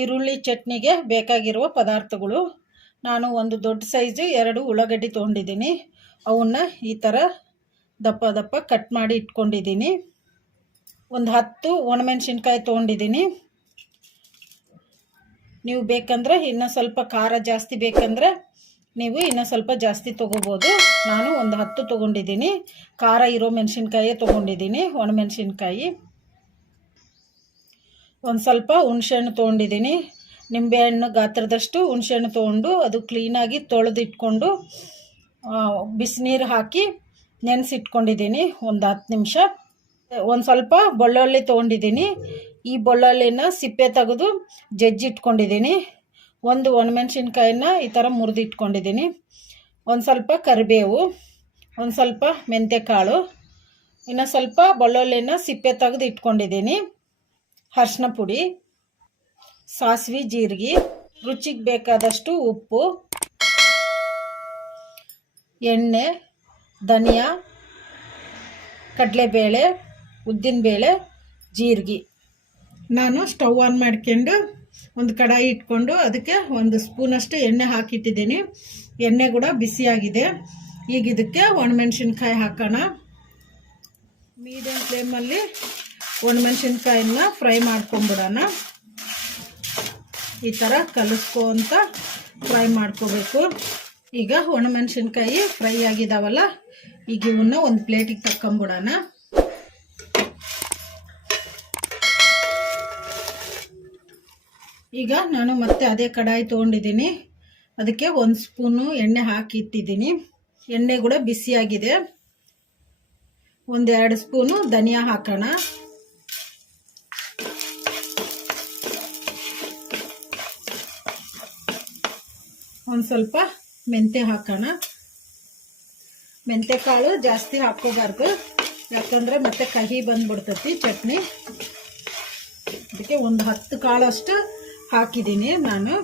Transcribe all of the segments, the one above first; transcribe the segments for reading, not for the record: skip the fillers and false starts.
ಈರುಳ್ಳಿ ಚಟ್ನಿಗೆ ಬೇಕಾಗಿರುವ ಪದಾರ್ಥಗಳು, ನಾನು ಒಂದು ದೊಡ್ಡ ಸೈಜು 2 ಉಳ್ಳಾಗಡ್ಡಿ ತೊಗೊಂಡಿದ್ದೀನಿ. ಅವನ್ನ ಈ ಥರ ದಪ್ಪ ದಪ್ಪ ಕಟ್ ಮಾಡಿ ಇಟ್ಕೊಂಡಿದ್ದೀನಿ. ಒಂದು 10 ಒಣಮೆಣಸಿನ್ಕಾಯಿ ತೊಗೊಂಡಿದ್ದೀನಿ. ನೀವು ಬೇಕಂದ್ರೆ ಇನ್ನೂ ಸ್ವಲ್ಪ ಖಾರ ಜಾಸ್ತಿ ಬೇಕಂದ್ರೆ ನೀವು ಇನ್ನೂ ಸ್ವಲ್ಪ ಜಾಸ್ತಿ ತೊಗೋಬೋದು. ನಾನು ಒಂದು 10 ತೊಗೊಂಡಿದ್ದೀನಿ. ಖಾರ ಇರೋ ಮೆಣಸಿನ್ಕಾಯೇ ತೊಗೊಂಡಿದ್ದೀನಿ, ಒಣಮೆಣಸಿನ್ಕಾಯಿ. ಒಂದು ಸ್ವಲ್ಪ ಹುಣಸೆಹಣ್ಣು ತೊಗೊಂಡಿದ್ದೀನಿ. ನಿಂಬೆಹಣ್ಣು ಗಾತ್ರದಷ್ಟು ಹುಣಸೆಹಣ್ಣು ತೊಗೊಂಡು ಅದು ಕ್ಲೀನಾಗಿ ತೊಳೆದಿಟ್ಕೊಂಡು ಬಿಸಿನೀರು ಹಾಕಿ ನೆನೆಸಿಟ್ಕೊಂಡಿದ್ದೀನಿ ಒಂದು 10 ನಿಮಿಷ. ಒಂದು ಸ್ವಲ್ಪ ಬೆಳ್ಳುಳ್ಳಿ ತೊಗೊಂಡಿದ್ದೀನಿ. ಈ ಬೆಳ್ಳುಳ್ಳಿನ ಸಿಪ್ಪೆ ತೆಗೆದು ಜಜ್ಜಿಟ್ಕೊಂಡಿದ್ದೀನಿ. ಒಂದು ಒಣಮೆಣಸಿನ್ಕಾಯಿನ ಈ ಥರ ಮುರಿದಿಟ್ಕೊಂಡಿದ್ದೀನಿ. ಒಂದು ಸ್ವಲ್ಪ ಕರಿಬೇವು, ಒಂದು ಸ್ವಲ್ಪ ಮೆಂತ್ಯಕಾಳು, ಇನ್ನು ಸ್ವಲ್ಪ ಬೆಳ್ಳುಳ್ಳಿನ ಸಿಪ್ಪೆ ತೆಗೆದು ಇಟ್ಕೊಂಡಿದ್ದೀನಿ. ಅರಿಶಿನ ಪುಡಿ, ಸಾಸಿವೆ, ಜೀರಿಗೆ, ರುಚಿಗೆ ಬೇಕಾದಷ್ಟು ಉಪ್ಪು, ಎಣ್ಣೆ, ಧನಿಯಾ, ಕಡಲೆಬೇಳೆ, ಉದ್ದಿನಬೇಳೆ, ಜೀರಿಗೆ. ನಾನು ಸ್ಟವ್ ಆನ್ ಮಾಡ್ಕೊಂಡು ಒಂದು ಕಡಾಯಿ ಇಟ್ಕೊಂಡು ಅದಕ್ಕೆ 1 ಸ್ಪೂನಷ್ಟು ಎಣ್ಣೆ ಹಾಕಿಟ್ಟಿದ್ದೀನಿ. ಎಣ್ಣೆ ಕೂಡ ಬಿಸಿಯಾಗಿದೆ. ಈಗ ಇದಕ್ಕೆ ಒಣಮೆಣಸಿನ್ಕಾಯಿ ಹಾಕೋಣ. ಮೀಡಿಯಮ್ ಫ್ಲೇಮಲ್ಲಿ ಒಣಮೆಣಸಿನ್ಕಾಯಿನ ಫ್ರೈ ಮಾಡ್ಕೊಂಬಿಡೋಣ. ಈ ಥರ ಕಲಿಸ್ಕೊಂತ ಫ್ರೈ ಮಾಡ್ಕೋಬೇಕು. ಈಗ ಒಣಮೆಣಸಿನ್ಕಾಯಿ ಫ್ರೈ ಆಗಿದಾವಲ್ಲ, ಈಗ ಇವನ್ನ ಒಂದು ಪ್ಲೇಟಿಗೆ ತಕ್ಕೊಂಬಿಡೋಣ. ಈಗ ನಾನು ಮತ್ತೆ ಅದೇ ಕಡಾಯಿ ತೊಗೊಂಡಿದ್ದೀನಿ. ಅದಕ್ಕೆ 1 ಸ್ಪೂನು ಎಣ್ಣೆ ಹಾಕಿ ಇಟ್ಟಿದ್ದೀನಿ. ಎಣ್ಣೆ ಕೂಡ ಬಿಸಿಯಾಗಿದೆ. 1-2 ಸ್ಪೂನು ಧನಿಯಾ ಹಾಕೋಣ. ಒಂದು ಸ್ವಲ್ಪ ಮೆಂತ್ಯ ಹಾಕೋಣ. ಮೆಂತ್ಯಕಾಳು ಜಾಸ್ತಿ ಹಾಕೋಬಾರ್ದು, ಯಾಕಂದರೆ ಮತ್ತೆ ಕಹಿ ಬಂದ್ಬಿಡ್ತೈತಿ ಚಟ್ನಿ. ಅದಕ್ಕೆ ಒಂದು 10 ಕಾಳಷ್ಟು ಹಾಕಿದ್ದೀನಿ ನಾನು.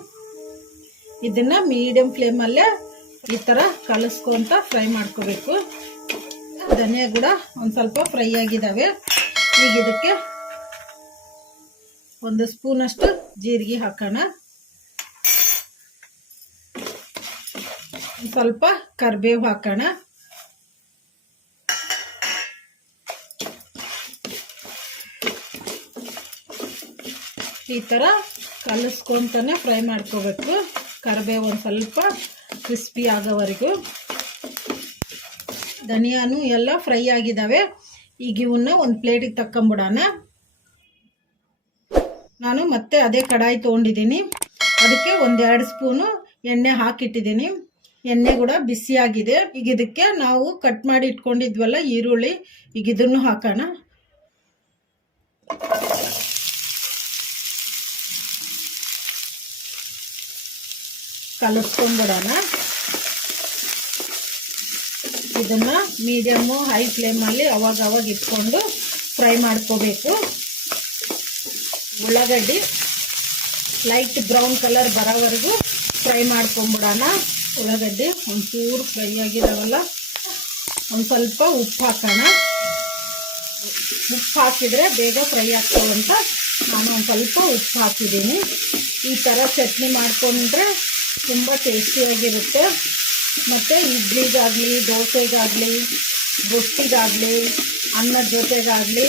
ಇದನ್ನು ಮೀಡಿಯಮ್ ಫ್ಲೇಮಲ್ಲೇ ಈ ಥರ ಕಲಿಸ್ಕೊಂತ ಫ್ರೈ ಮಾಡ್ಕೋಬೇಕು. ಧನಿಯಾ ಕೂಡ ಒಂದು ಸ್ವಲ್ಪ ಫ್ರೈ ಆಗಿದ್ದಾವೆ. ಈಗ ಇದಕ್ಕೆ 1 ಸ್ಪೂನಷ್ಟು ಜೀರಿಗೆ ಹಾಕೋಣ. ಸ್ವಲ್ಪ ಕರಿಬೇವು ಹಾಕೋಣ. ಈ ಥರ ಕಲಿಸ್ಕೊಂತಾನೆ ಫ್ರೈ ಮಾಡ್ಕೋಬೇಕು. ಕರಿಬೇವು ಒಂದು ಸ್ವಲ್ಪ ಕ್ರಿಸ್ಪಿ ಆಗೋವರೆಗೂ. ಧನಿಯಾನು ಎಲ್ಲ ಫ್ರೈ ಆಗಿದ್ದಾವೆ. ಈಗ ಇವನ್ನ ಒಂದು ಪ್ಲೇಟಿಗೆ ತಕ್ಕೊಂಬಿಡೋಣ. ನಾನು ಮತ್ತೆ ಅದೇ ಕಡಾಯಿ ತೊಗೊಂಡಿದ್ದೀನಿ. ಅದಕ್ಕೆ 1-2 ಸ್ಪೂನು ಎಣ್ಣೆ ಹಾಕಿಟ್ಟಿದ್ದೀನಿ. ಎಣ್ಣೆ ಕೂಡ ಬಿಸಿಯಾಗಿದೆ. ಈಗ ಇದಕ್ಕೆ ನಾವು ಕಟ್ ಮಾಡಿ ಇಟ್ಕೊಂಡಿದ್ವಲ್ಲ ಈರುಳ್ಳಿ, ಈಗ ಇದನ್ನು ಹಾಕೋಣ. ಕಲಿಸ್ಕೊಂಡ್ಬಿಡೋಣ. ಇದನ್ನ ಮೀಡಿಯಮ್ಮು ಹೈ ಫ್ಲೇಮಲ್ಲಿ ಅವಾಗ ಇಟ್ಕೊಂಡು ಫ್ರೈ ಮಾಡ್ಕೋಬೇಕು. ಉಳ್ಳಾಗಡ್ಡಿ ಲೈಟ್ ಬ್ರೌನ್ ಕಲರ್ ಬರೋವರೆಗೂ ಫ್ರೈ ಮಾಡ್ಕೊಂಬಿಡೋಣ. ಉಳ್ಳಾಗಡ್ಡಿ ಒಂಚೂರು ಫ್ರೈ ಆಗಿದಾವಲ್ಲ, ಒಂದು ಸ್ವಲ್ಪ ಉಪ್ಪು ಹಾಕೋಣ. ಉಪ್ಪು ಹಾಕಿದರೆ ಬೇಗ ಫ್ರೈ ಆಗ್ತಾವಂತ ನಾನು ಒಂದು ಸ್ವಲ್ಪ ಉಪ್ಪು ಹಾಕಿದ್ದೀನಿ. ಈ ಥರ ಚಟ್ನಿ ಮಾಡಿಕೊಂಡ್ರೆ ತುಂಬ ಟೇಸ್ಟಿಯಾಗಿರುತ್ತೆ. ಮತ್ತು ಇಡ್ಲಿಗಾಗಲಿ, ದೋಸೆಗಾಗಲಿ, ರೊಟ್ಟಿಗಾಗಲಿ, ಅನ್ನದ ಜೊತೆಗಾಗಲಿ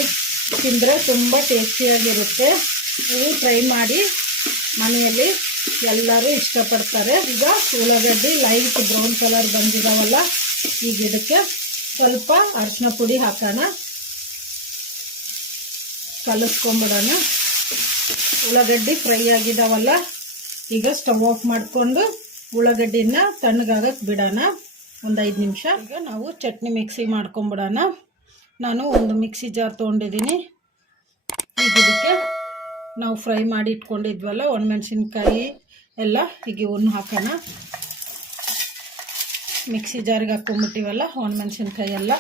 ತಿಂದರೆ ತುಂಬ ಟೇಸ್ಟಿಯಾಗಿರುತ್ತೆ. ನೀವು ಟ್ರೈ ಮಾಡಿ, ಮನೆಯಲ್ಲಿ ಎಲ್ಲರೂ ಇಷ್ಟಪಡ್ತಾರೆ. ಈಗ ಉಳ್ಳಾಗಡ್ಡಿ ಲೈಟ್ ಬ್ರೌನ್ ಕಲರ್ ಬಂದಿದಾವಲ್ಲ, ಈಗ ಇದಕ್ಕೆ ಸ್ವಲ್ಪ ಅರಿಶಿನ ಪುಡಿ ಹಾಕೋಣ. ಕಲಿಸ್ಕೊಂಬಿಡೋಣ. ಉಳ್ಳಾಗಡ್ಡಿ ಫ್ರೈ ಆಗಿದಾವಲ್ಲ, ಈಗ ಸ್ಟವ್ ಆಫ್ ಮಾಡಿಕೊಂಡು ಉಳ್ಳಾಗಡ್ಡಿನ ತಣ್ಣಗಾಗಕ್ಕೆ ಬಿಡೋಣ ಒಂದು 5 ನಿಮಿಷ. ಈಗ ನಾವು ಚಟ್ನಿ ಮಿಕ್ಸಿ ಮಾಡ್ಕೊಂಬಿಡೋಣ. ನಾನು ಒಂದು ಮಿಕ್ಸಿ ಜಾರ್ ತೊಗೊಂಡಿದ್ದೀನಿ. ಈಗ ಇದಕ್ಕೆ ನಾವು ಫ್ರೈ ಮಾಡಿ ಇಟ್ಕೊಂಡಿದ್ವಲ್ಲ ಒಣಮೆಣಸಿನ್ಕಾಯಿ ಎಲ್ಲ, ಈಗ ಇವನ್ನ ಹಾಕೋಣ. ಮಿಕ್ಸಿ ಜಾರಿಗೆ ಹಾಕ್ಕೊಂಬಿಟ್ಟಿವಲ್ಲ ಒಣಮೆಣಸಿನ್ಕಾಯಿ ಎಲ್ಲ.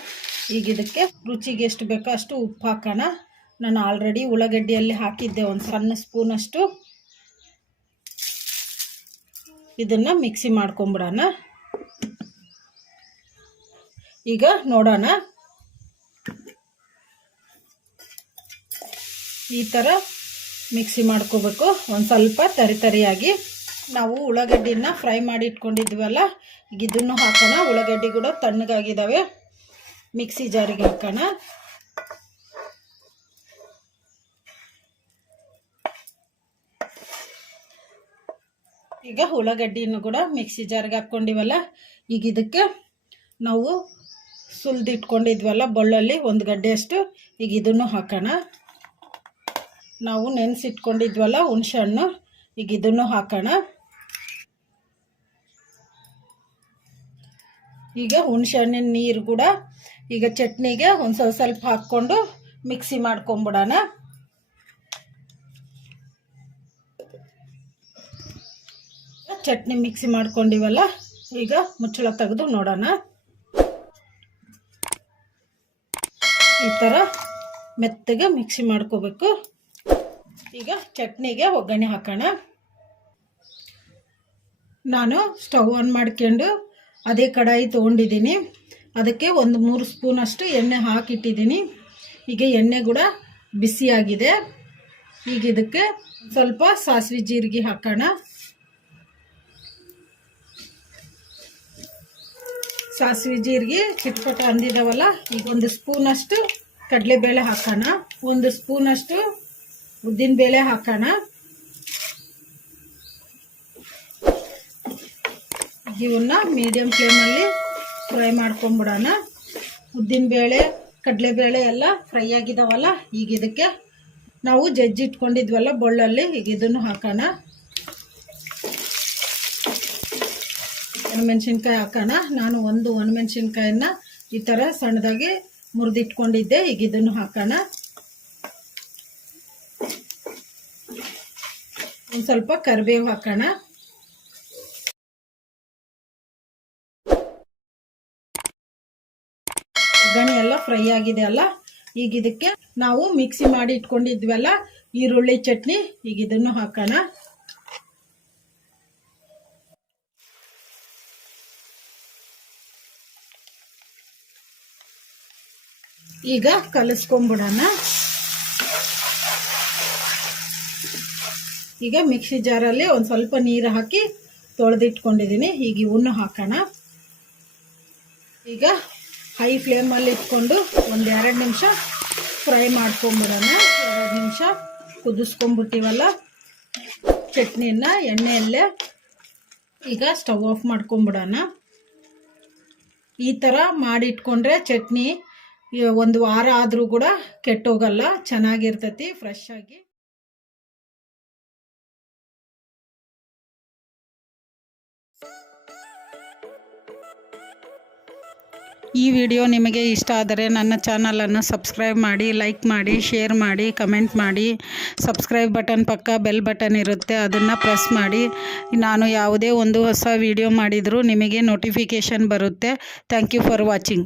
ಈಗ ಇದಕ್ಕೆ ರುಚಿಗೆ ಎಷ್ಟು ಬೇಕೋ ಅಷ್ಟು ಉಪ್ಪು ಹಾಕೋಣ. ನಾನು ಆಲ್ರೆಡಿ ಉಳ್ಳಾಗಡ್ಡಿಯಲ್ಲಿ ಹಾಕಿದ್ದೆ ಒಂದು ಸಣ್ಣ ಸ್ಪೂನಷ್ಟು. ಇದನ್ನು ಮಿಕ್ಸಿ ಮಾಡ್ಕೊಂಬಿಡೋಣ. ಈಗ ನೋಡೋಣ. ಈ ಥರ ಮಿಕ್ಸಿ ಮಾಡ್ಕೋಬೇಕು. ಒಂದು ಸ್ವಲ್ಪ ತರಿಯಾಗಿ. ನಾವು ಉಳ್ಳಾಗಡ್ಡಿನ ಫ್ರೈ ಮಾಡಿ ಇಟ್ಕೊಂಡಿದ್ವಲ್ಲ, ಈಗ ಇದನ್ನು ಹಾಕೋಣ. ಉಳ್ಳಾಗಡ್ಡಿ ಕೂಡ ತಣ್ಣಗಾಗಿದ್ದಾವೆ. ಮಿಕ್ಸಿ ಜಾರಿಗೆ ಹಾಕೋಣ. ಈಗ ಉಳ್ಳಾಗಡ್ಡಿನೂ ಕೂಡ ಮಿಕ್ಸಿ ಜಾರಿಗೆ ಹಾಕ್ಕೊಂಡಿವಲ್ಲ, ಈಗ ಇದಕ್ಕೆ ನಾವು ಸುಲಿದಿಟ್ಕೊಂಡಿದ್ವಲ್ಲ ಬೆಳ್ಳುಳ್ಳಿ 1 ಗಡ್ಡೆಯಷ್ಟು, ಈಗ ಇದನ್ನು ಹಾಕೋಣ. ನಾವು ನೆನೆಸಿಟ್ಕೊಂಡಿದ್ವಲ್ಲ ಹುಣಸೆ ಹಣ್ಣು, ಈಗ ಇದನ್ನು ಹಾಕೋಣ. ಈಗ ಹುಣಸೆ ಹಣ್ಣಿನ ನೀರು ಕೂಡ ಈಗ ಚಟ್ನಿಗೆ ಒಂದು ಸ್ವಲ್ಪ ಹಾಕ್ಕೊಂಡು ಮಿಕ್ಸಿ ಮಾಡ್ಕೊಂಬಿಡೋಣ. ಚಟ್ನಿ ಮಿಕ್ಸಿ ಮಾಡ್ಕೊಂಡಿವಲ್ಲ, ಈಗ ಮುಚ್ಚಳ ತೆಗೆದು ನೋಡೋಣ. ಈ ಥರ ಮೆತ್ತಗೆ ಮಿಕ್ಸಿ ಮಾಡ್ಕೋಬೇಕು. ಈಗ ಚಟ್ನಿಗೆ ಒಗ್ಗರಣೆ ಹಾಕೋಣ. ನಾನು ಸ್ಟವ್ ಆನ್ ಮಾಡ್ಕೊಂಡು ಅದೇ ಕಡಾಯಿ ತೊಗೊಂಡಿದ್ದೀನಿ. ಅದಕ್ಕೆ 1-3 ಸ್ಪೂನಷ್ಟು ಎಣ್ಣೆ ಹಾಕಿಟ್ಟಿದ್ದೀನಿ. ಈಗ ಎಣ್ಣೆ ಕೂಡ ಬಿಸಿಯಾಗಿದೆ. ಈಗ ಇದಕ್ಕೆ ಸ್ವಲ್ಪ ಸಾಸಿವೆ ಜೀರಿಗೆ ಹಾಕೋಣ. ಸಾಸಿವೆ ಜೀರಿಗೆ ಚಿಟ್ಪಟ ಅಂದಿದ್ದಾವಲ್ಲ, ಈಗ 1 ಸ್ಪೂನಷ್ಟು ಕಡಲೆಬೇಳೆ ಹಾಕೋಣ. 1 ಸ್ಪೂನಷ್ಟು ಉದ್ದಿನಬೇಳೆ ಹಾಕೋಣ. ಇವನ್ನ ಮೀಡಿಯಂ ಫ್ಲೇಮಲ್ಲಿ ಫ್ರೈ ಮಾಡ್ಕೊಂಬಿಡೋಣ. ಉದ್ದಿನಬೇಳೆ ಕಡಲೆಬೇಳೆ ಎಲ್ಲ ಫ್ರೈ ಆಗಿದಾವಲ್ಲ, ಈಗ ಇದಕ್ಕೆ ನಾವು ಜಜ್ಜಿಟ್ಕೊಂಡಿದ್ವಲ್ಲ ಬೆಳ್ಳುಳ್ಳಿ, ಈಗ ಇದನ್ನು ಹಾಕೋಣ. ಒಣಮೆಣಸಿನ್ಕಾಯಿ ಹಾಕೋಣ. ನಾನು ಒಂದು ಒಣಮೆಣಸಿನ್ಕಾಯನ್ನ ಈ ಥರ ಸಣ್ಣದಾಗಿ ಮುರಿದಿಟ್ಕೊಂಡಿದ್ದೆ, ಈಗ ಇದನ್ನು ಹಾಕೋಣ. ಒಂದು ಸ್ವಲ್ಪ ಕರಿಬೇವು ಹಾಕೋಣ. ಒಗ್ಗರಣೆ ಎಲ್ಲ ಫ್ರೈ ಆಗಿದೆ ಅಲ್ಲ, ಈಗ ಇದಕ್ಕೆ ನಾವು ಮಿಕ್ಸಿ ಮಾಡಿ ಇಟ್ಕೊಂಡಿದ್ವಲ್ಲ ಈರುಳ್ಳಿ ಚಟ್ನಿ, ಈಗ ಇದನ್ನು ಹಾಕೋಣ. ಈಗ ಕಲಿಸ್ಕೊಂಬಿಡೋಣ. ಈಗ ಮಿಕ್ಸಿ ಜಾರಲ್ಲಿ ಒಂದು ಸ್ವಲ್ಪ ನೀರು ಹಾಕಿ ತೊಳೆದಿಟ್ಕೊಂಡಿದ್ದೀನಿ. ಈಗ ಇವನ್ನ ಹಾಕೋಣ. ಈಗ ಹೈ ಫ್ಲೇಮಲ್ಲಿ ಇಟ್ಕೊಂಡು 1-2 ನಿಮಿಷ ಫ್ರೈ ಮಾಡ್ಕೊಂಬಿಡೋಣ. 2 ನಿಮಿಷ ಕುದಿಸ್ಕೊಂಬಿಟ್ಟಿವಲ್ಲ ಚಟ್ನಿನ ಎಣ್ಣೆಯಲ್ಲೇ. ಈಗ ಸ್ಟವ್ ಆಫ್ ಮಾಡ್ಕೊಂಬಿಡೋಣ. ಈ ಥರ ಮಾಡಿಟ್ಕೊಂಡ್ರೆ ಚಟ್ನಿ 1 ವಾರ ಆದರೂ ಕೂಡ ಕೆಟ್ಟೋಗಲ್ಲ, ಚೆನ್ನಾಗಿರ್ತೈತಿ ಫ್ರೆಶ್ ಆಗಿ. ಈ ವಿಡಿಯೋ ನಿಮಗೆ ಇಷ್ಟ ಆದರೆ ನನ್ನ ಚಾನಲನ್ನು ಸಬ್ಸ್ಕ್ರೈಬ್ ಮಾಡಿ, ಲೈಕ್ ಮಾಡಿ, ಶೇರ್ ಮಾಡಿ, ಕಮೆಂಟ್ ಮಾಡಿ. ಸಬ್ಸ್ಕ್ರೈಬ್ ಬಟನ್ ಪಕ್ಕ ಬೆಲ್ ಬಟನ್ ಇರುತ್ತೆ, ಅದನ್ನು ಪ್ರೆಸ್ ಮಾಡಿ. ನಾನು ಯಾವುದೇ ಒಂದು ಹೊಸ ವಿಡಿಯೋ ಮಾಡಿದರೂ ನಿಮಗೆ ನೋಟಿಫಿಕೇಷನ್ ಬರುತ್ತೆ. Thank you for watching.